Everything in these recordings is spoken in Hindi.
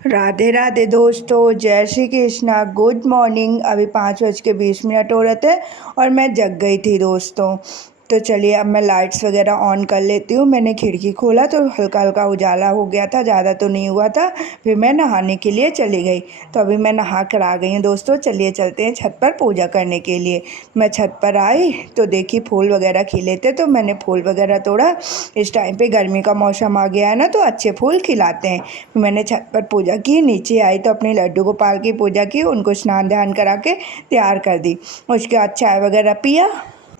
राधे राधे दोस्तों, जय श्री कृष्णा। Good morning. अभी 5:20 हो रहे थे और मैं जग गई थी दोस्तों। तो चलिए अब मैं लाइट्स वगैरह ऑन कर लेती हूँ। मैंने खिड़की खोला तो हल्का हल्का उजाला हो गया था, ज़्यादा तो नहीं हुआ था। फिर मैं नहाने के लिए चली गई। तो अभी मैं नहा कर आ गई हूँ दोस्तों। चलिए चलते हैं छत पर पूजा करने के लिए। मैं छत पर आई तो देखी फूल वगैरह खिले थे, तो मैंने फूल वगैरह तोड़ा। इस टाइम पे गर्मी का मौसम आ गया है ना, तो अच्छे फूल खिलाते हैं। मैंने छत पर पूजा की, नीचे आई तो अपने लड्डू गोपाल की पूजा की, उनको स्नान ध्यान करा के तैयार कर दी। उसके बाद चाय वगैरह पिया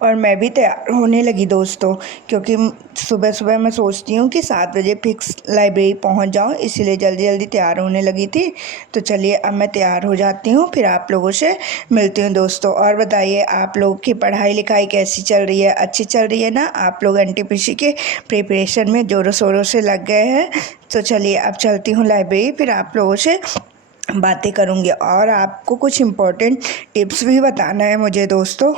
और मैं भी तैयार होने लगी दोस्तों, क्योंकि सुबह सुबह मैं सोचती हूँ कि 7 बजे फिक्स लाइब्रेरी पहुँच जाऊँ, इसीलिए जल्दी जल्दी तैयार होने लगी थी। तो चलिए अब मैं तैयार हो जाती हूँ, फिर आप लोगों से मिलती हूँ दोस्तों। और बताइए आप लोग की पढ़ाई लिखाई कैसी चल रही है? अच्छी चल रही है ना? आप लोग एनटीपीसी के प्रिपरेशन में ज़ोरों शोरों से लग गए हैं। तो चलिए अब चलती हूँ लाइब्रेरी, फिर आप लोगों से बातें करूँगी और आपको कुछ इम्पोर्टेंट टिप्स भी बताना है मुझे दोस्तों,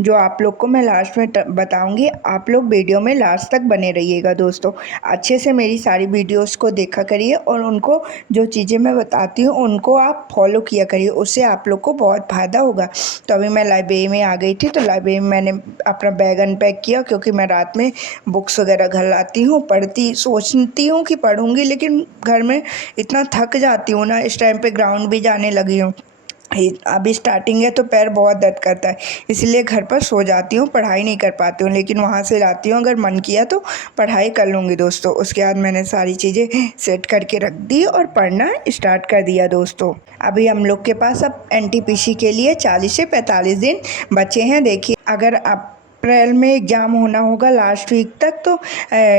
जो आप लोग को मैं लास्ट में बताऊँगी। आप लोग वीडियो में लास्ट तक बने रहिएगा दोस्तों। अच्छे से मेरी सारी वीडियोस को देखा करिए और उनको जो चीज़ें मैं बताती हूँ उनको आप फॉलो किया करिए, उससे आप लोग को बहुत फ़ायदा होगा। तो अभी मैं लाइब्रेरी में आ गई थी, तो लाइब्रेरी में मैंने अपना बैग अनपैक किया, क्योंकि मैं रात में बुक्स वगैरह घर लाती हूँ, सोचती हूँ कि पढ़ूँगी, लेकिन घर में इतना थक जाती हूँ ना। इस टाइम पे ग्राउंड भी जाने लगी हूँ। अभी स्टार्टिंग है तो पैर बहुत दर्द करता है, इसलिए घर पर सो जाती हूँ, पढ़ाई नहीं कर पाती हूँ। लेकिन वहाँ से लाती हूँ, अगर मन किया तो पढ़ाई कर लूँगी दोस्तों। उसके बाद मैंने सारी चीज़ें सेट करके रख दी और पढ़ना स्टार्ट कर दिया दोस्तों। अभी हम लोग के पास अब एनटीपीसी के लिए 40 से 45 दिन बचे हैं। देखिए, अगर आप अप्रैल में एग्ज़ाम होना होगा लास्ट वीक तक, तो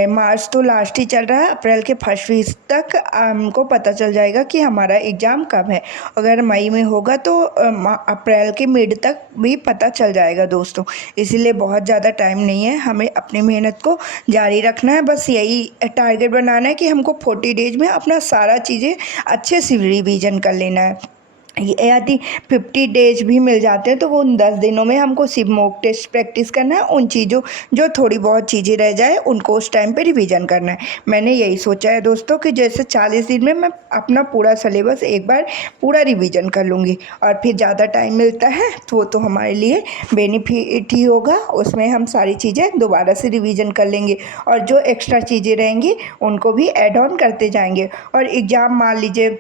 मार्च तो लास्ट ही चल रहा है, अप्रैल के फर्स्ट वीक तक हमको पता चल जाएगा कि हमारा एग्ज़ाम कब है। अगर मई में होगा तो अप्रैल के मिड तक भी पता चल जाएगा दोस्तों। इसीलिए बहुत ज़्यादा टाइम नहीं है, हमें अपनी मेहनत को जारी रखना है। बस यही टारगेट बनाना है कि हमको 40 डेज में अपना सारा चीज़ें अच्छे से रिवीजन कर लेना है। यदि 50 डेज भी मिल जाते हैं तो वो उन 10 दिनों में हमको सिर्फ मॉक टेस्ट प्रैक्टिस करना है। उन चीज़ों जो थोड़ी बहुत चीज़ें रह जाए उनको उस टाइम पे रिवीजन करना है। मैंने यही सोचा है दोस्तों कि जैसे 40 दिन में मैं अपना पूरा सिलेबस एक बार पूरा रिवीजन कर लूँगी, और फिर ज़्यादा टाइम मिलता है तो वो तो हमारे लिए बेनिफिट ही होगा। उसमें हम सारी चीज़ें दोबारा से रिवीजन कर लेंगे और जो एक्स्ट्रा चीज़ें रहेंगी उनको भी ऐड ऑन करते जाएंगे। और एग्ज़ाम मान लीजिए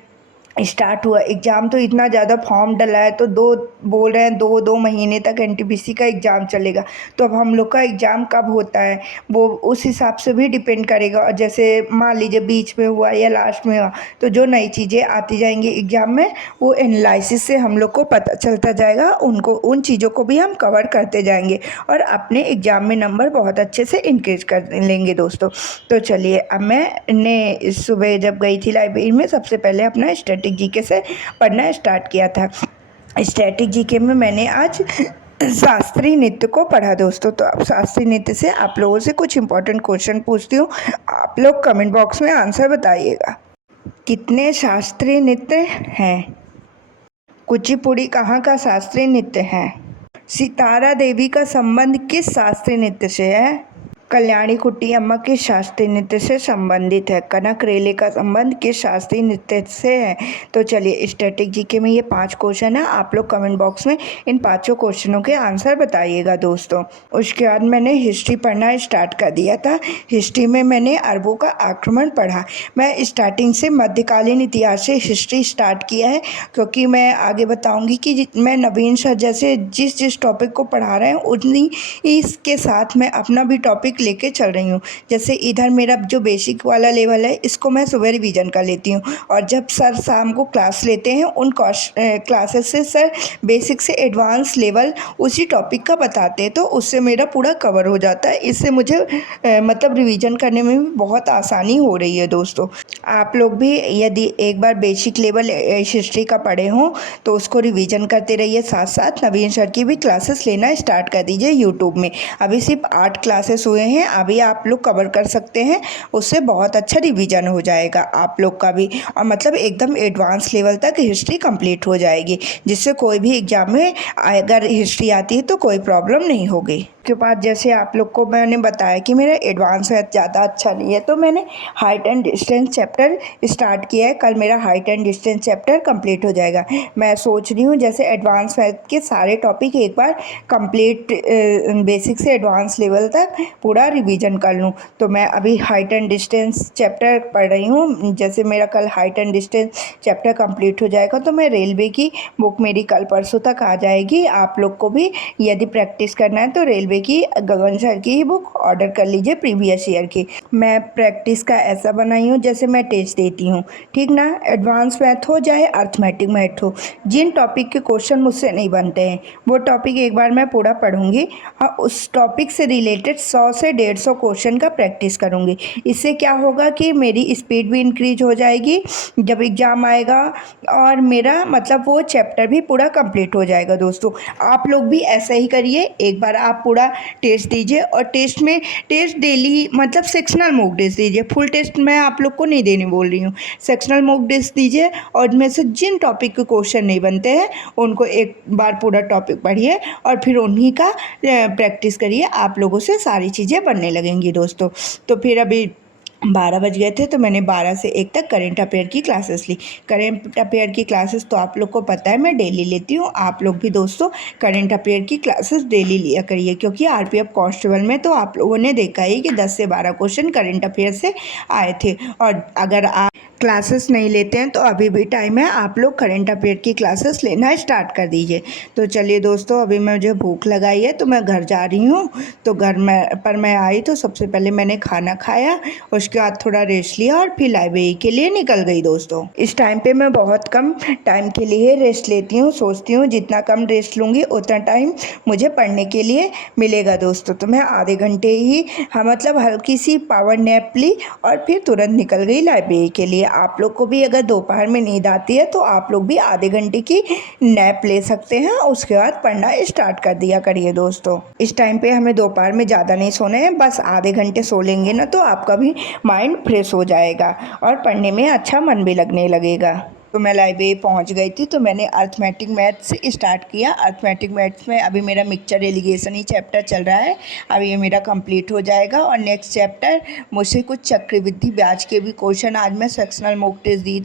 स्टार्ट हुआ एग्ज़ाम, तो इतना ज़्यादा फॉर्म डला है, तो दो बोल रहे हैं 2 महीने तक एनटीपीसी का एग्ज़ाम चलेगा। तो अब हम लोग का एग्ज़ाम कब होता है वो उस हिसाब से भी डिपेंड करेगा। और जैसे मान लीजिए बीच में हुआ या लास्ट में हुआ, तो जो नई चीज़ें आती जाएंगी एग्ज़ाम में वो एनालिसिस से हम लोग को पता चलता जाएगा, उनको उन चीज़ों को भी हम कवर करते जाएंगे और अपने एग्ज़ाम में नंबर बहुत अच्छे से इंक्रीज कर लेंगे दोस्तों। तो चलिए अब मैंने सुबह जब गई थी लाइब्रेरी में, सबसे पहले अपना स्टैटिक जीके से पढ़ना स्टार्ट किया था। स्टैटिक जीके में मैंने आज शास्त्रीय नृत्य को पढ़ा दोस्तों। तो अब शास्त्रीय नृत्य से आप लोगों से कुछ इंपॉर्टेंट क्वेश्चन पूछती हूँ, आप लोग कमेंट बॉक्स में आंसर बताइएगा। कितने शास्त्रीय नृत्य हैं? कुचिपुड़ी कहाँ का शास्त्रीय नृत्य है? सितारा देवी का संबंध किस शास्त्रीय नृत्य से है? कल्याणी कुट्टी अम्मा किस शास्त्रीय नृत्य से संबंधित है? कनक रेले का संबंध किस शास्त्रीय नृत्य से है? तो चलिए स्टैटिक जीके में ये 5 क्वेश्चन है, आप लोग कमेंट बॉक्स में इन 5 क्वेश्चनों के आंसर बताइएगा दोस्तों। उसके बाद मैंने हिस्ट्री पढ़ना स्टार्ट कर दिया था। हिस्ट्री में मैंने अरबों का आक्रमण पढ़ा। मैं स्टार्टिंग से मध्यकालीन इतिहास से हिस्ट्री स्टार्ट किया है, क्योंकि मैं आगे बताऊँगी कि मैं नवीन सर जैसे जिस टॉपिक को पढ़ा रहे हैं उन्हीं इसके साथ मैं अपना भी टॉपिक लेके चल रही हूँ। जैसे इधर मेरा जो बेसिक वाला लेवल है इसको मैं सुबह रिवीजन कर लेती हूँ, और जब सर शाम को क्लास लेते हैं उन क्लासेस से सर बेसिक से एडवांस लेवल उसी टॉपिक का बताते हैं, तो उससे मेरा पूरा कवर हो जाता है। इससे मुझे मतलब रिवीजन करने में भी बहुत आसानी हो रही है दोस्तों। आप लोग भी यदि एक बार बेसिक लेवल हिस्ट्री का पढ़े हों तो उसको रिवीजन करते रहिए, साथ साथ नवीन सर की भी क्लासेस लेना स्टार्ट कर दीजिए यूट्यूब में। अभी सिर्फ 8 क्लासेस हुए हैं, अभी आप लोग कवर कर सकते हैं, उससे बहुत अच्छा रिवीजन हो जाएगा आप लोग का भी, और मतलब एकदम एडवांस लेवल तक हिस्ट्री कंप्लीट हो जाएगी, जिससे कोई भी एग्जाम में अगर हिस्ट्री आती है तो कोई प्रॉब्लम नहीं होगी। के बाद जैसे आप लोग को मैंने बताया कि मेरा एडवांस मैथ ज़्यादा अच्छा नहीं है, तो मैंने height and distance chapter start किया है। कल मेरा height and distance chapter complete हो जाएगा। मैं सोच रही हूँ जैसे एडवांस मैथ के सारे टॉपिक एक बार कंप्लीट बेसिक से एडवांस लेवल तक पूरा रिवीजन कर लूँ। तो मैं अभी हाइट एंड डिस्टेंस चैप्टर पढ़ रही हूँ। जैसे मेरा कल height and distance chapter complete हो जाएगा तो मैं रेलवे की बुक मेरी कल परसों तक आ जाएगी। आप लोग को भी यदि प्रैक्टिस करना है तो रेलवे की गगन सर की ही बुक ऑर्डर कर लीजिए प्रीवियस ईयर की। मैं प्रैक्टिस का ऐसा बनाई हूँ जैसे मैं टेस्ट देती हूँ, ठीक ना। एडवांस मैथ हो चाहे अर्थमेटिक मैथ हो, जिन टॉपिक के क्वेश्चन मुझसे नहीं बनते हैं वो टॉपिक एक बार मैं पूरा पढ़ूंगी और उस टॉपिक से रिलेटेड 100 से 150 क्वेश्चन का प्रैक्टिस करूंगी। इससे क्या होगा कि मेरी स्पीड भी इंक्रीज हो जाएगी जब एग्ज़ाम आएगा, और मेरा मतलब वो चैप्टर भी पूरा कंप्लीट हो जाएगा। दोस्तों आप लोग भी ऐसा ही करिए, एक बार आप पूरा टेस्ट दीजिए। और टेस्ट डेली मतलब सेक्शनल मॉक टेस्ट दीजिए, फुल टेस्ट मैं आप लोग को नहीं देने बोल रही हूँ। सेक्शनल मॉक टेस्ट दीजिए और इनमें से जिन टॉपिक के क्वेश्चन नहीं बनते हैं उनको एक बार पूरा टॉपिक पढ़िए और फिर उन्हीं का प्रैक्टिस करिए। आप लोगों से सारी चीज़ें बनने लगेंगी दोस्तों। तो फिर अभी 12 बज गए थे तो मैंने 12 से 1 तक करेंट अफेयर की क्लासेस ली। करेंट अफेयर की क्लासेस तो आप लोग को पता है मैं डेली लेती हूँ। आप लोग भी दोस्तों करेंट अफेयर की क्लासेस डेली लिया करिए, क्योंकि आरपीएफ कांस्टेबल में तो आप लोगों ने देखा ही कि 10 से 12 क्वेश्चन करेंट अफेयर से आए थे। और अगर आप क्लासेस नहीं लेते हैं तो अभी भी टाइम है, आप लोग करेंट अफेयर की क्लासेस लेना स्टार्ट कर दीजिए। तो चलिए दोस्तों, अभी मुझे भूख लगाई है तो मैं घर जा रही हूँ। तो घर में मैं आई तो सबसे पहले मैंने खाना खाया, उसके बाद थोड़ा रेस्ट लिया और फिर लाइब्रेरी के लिए निकल गई। दोस्तों इस टाइम पे मैं बहुत कम टाइम के लिए रेस्ट लेती हूँ। सोचती हूँ जितना कम रेस्ट लूँगी उतना टाइम मुझे पढ़ने के लिए मिलेगा। दोस्तों तो मैं आधे घंटे ही मतलब हल्की सी पावर नैप ली और फिर तुरंत निकल गई लाइब्रेरी के लिए। आप लोग को भी अगर दोपहर में नींद आती है तो आप लोग भी आधे घंटे की नैप ले सकते हैं, उसके बाद पढ़ना स्टार्ट कर दिया करिए। दोस्तों इस टाइम पे हमें दोपहर में ज़्यादा नहीं सोना है, बस आधे घंटे सो लेंगे ना तो आपका भी माइंड फ्रेश हो जाएगा और पढ़ने में अच्छा मन भी लगने लगेगा। तो मैं लाइब्रेरी पहुंच गई थी तो मैंने अर्थमेटिक मैथ्स से स्टार्ट किया। अर्थमेटिक मैथ्स में अभी मेरा मिक्सचर एलिगेशन ही चैप्टर चल रहा है, अभी ये मेरा कंप्लीट हो जाएगा। और नेक्स्ट चैप्टर मुझसे कुछ चक्रवृद्धि ब्याज के भी क्वेश्चन आज मैं सेक्शनल मॉक टेस्ट दी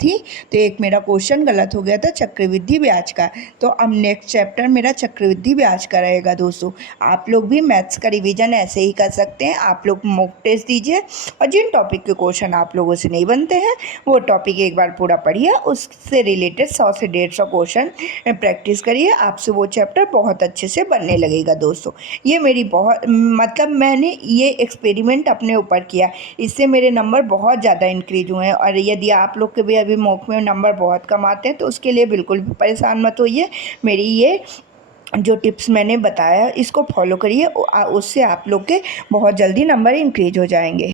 थी तो एक मेरा क्वेश्चन गलत हो गया था चक्रवृद्धि ब्याज का। तो अब नेक्स्ट चैप्टर मेरा चक्रवृद्धि ब्याज का रहेगा। दोस्तों आप लोग भी मैथ्स का रिवीजन ऐसे ही कर सकते हैं, आप लोग मॉक टेस्ट दीजिए और जिन टॉपिक के क्वेश्चन आप लोगों से नहीं बनते हैं वो टॉपिक एक बार पूरा पढ़िए, उससे रिलेटेड 100 से 150 क्वेश्चन प्रैक्टिस करिए, आपसे वो चैप्टर बहुत अच्छे से बनने लगेगा। दोस्तों ये मेरी बहुत मतलब मैंने ये एक्सपेरिमेंट अपने ऊपर किया, इससे मेरे नंबर बहुत ज़्यादा इंक्रीज हुए हैं। और यदि आप लोग के भी अभी मॉक में नंबर बहुत कम आते हैं तो उसके लिए बिल्कुल भी परेशान मत होइए। मेरी ये जो टिप्स मैंने बताया इसको फॉलो करिए, उससे आप लोग के बहुत जल्दी नंबर इंक्रीज हो जाएंगे।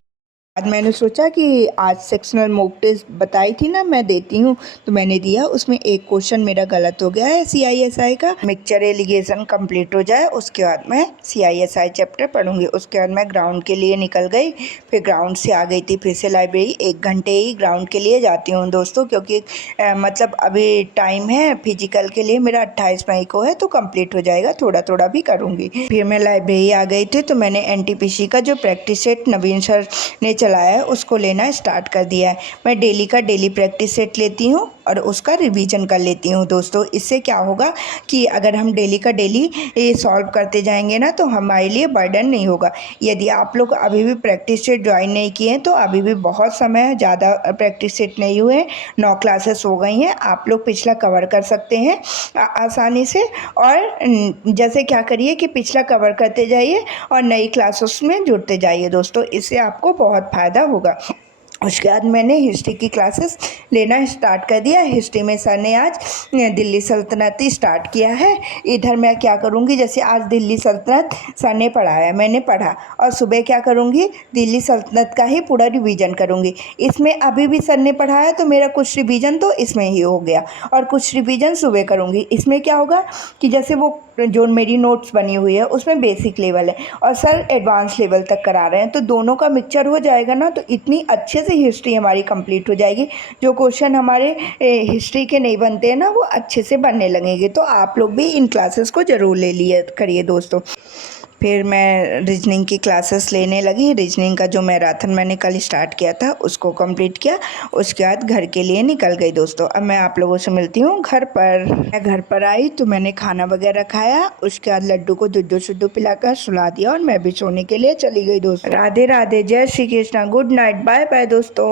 आज मैंने सोचा कि आज सेक्शनल मॉक टेस्ट बताई थी ना मैं देती हूँ, तो मैंने दिया, उसमें एक क्वेश्चन मेरा गलत हो गया है CISI का। मिक्सचर एलिगेशन कंप्लीट हो जाए उसके बाद मैं CISI चैप्टर पढ़ूंगी। उसके बाद मैं ग्राउंड के लिए निकल गई, फिर ग्राउंड से आ गई थी फिर से लाइब्रेरी। 1 घंटे ही ग्राउंड के लिए जाती हूँ दोस्तों, क्योंकि मतलब अभी टाइम है फिजिकल के लिए मेरा 28 मई को है तो कंप्लीट हो जाएगा, थोड़ा थोड़ा भी करूँगी। फिर मैं लाइब्रेरी आ गई थी तो मैंने NTPC का जो प्रैक्टिस सेट नवीन सर ने चलाया है उसको लेना स्टार्ट कर दिया है। मैं डेली का डेली प्रैक्टिस सेट लेती हूँ और उसका रिवीजन कर लेती हूँ। दोस्तों इससे क्या होगा कि अगर हम डेली का डेली ये सॉल्व करते जाएंगे ना तो हमारे लिए बर्डन नहीं होगा। यदि आप लोग अभी भी प्रैक्टिस सेट ज्वाइन नहीं किए हैं तो अभी भी बहुत समय है, ज़्यादा प्रैक्टिस सेट नहीं हुए, 9 क्लासेस हो गई हैं, आप लोग पिछला कवर कर सकते हैं आसानी से। और जैसे क्या करिए कि पिछला कवर करते जाइए और नई क्लासेस में जुड़ते जाइए। दोस्तों इससे आपको बहुत फ़ायदा होगा। उसके बाद मैंने हिस्ट्री की क्लासेस लेना स्टार्ट कर दिया। हिस्ट्री में सर ने आज दिल्ली सल्तनत स्टार्ट किया है। इधर मैं क्या करूँगी, जैसे आज दिल्ली सल्तनत सर ने पढ़ाया, मैंने पढ़ा, और सुबह क्या करूँगी दिल्ली सल्तनत का ही पूरा रिवीजन करूँगी। इसमें अभी भी सर ने पढ़ाया तो मेरा कुछ रिवीजन तो इसमें ही हो गया और कुछ रिवीजन सुबह करूँगी। इसमें क्या होगा कि जैसे वो जो मेरी नोट्स बनी हुई है उसमें बेसिक लेवल है और सर एडवांस लेवल तक करा रहे हैं, तो दोनों का मिक्सचर हो जाएगा ना, तो इतनी अच्छे से हिस्ट्री हमारी कंप्लीट हो जाएगी। जो क्वेश्चन हमारे हिस्ट्री के नहीं बनते हैं ना वो अच्छे से बनने लगेंगे। तो आप लोग भी इन क्लासेस को ज़रूर ले लिए करिए दोस्तों। फिर मैं रीजनिंग की क्लासेस लेने लगी। रीजनिंग का जो मैराथन मैंने कल स्टार्ट किया था उसको कंप्लीट किया। उसके बाद घर के लिए निकल गई दोस्तों। अब मैं आप लोगों से मिलती हूँ घर पर। मैं घर पर आई तो मैंने खाना वगैरह खाया। उसके बाद लड्डू को दुद्धू शुद्धू पिलाकर सुला दिया और मैं भी सोने के लिए चली गई दोस्तों। राधे राधे, जय Shri Krishna, good night, bye bye दोस्तों।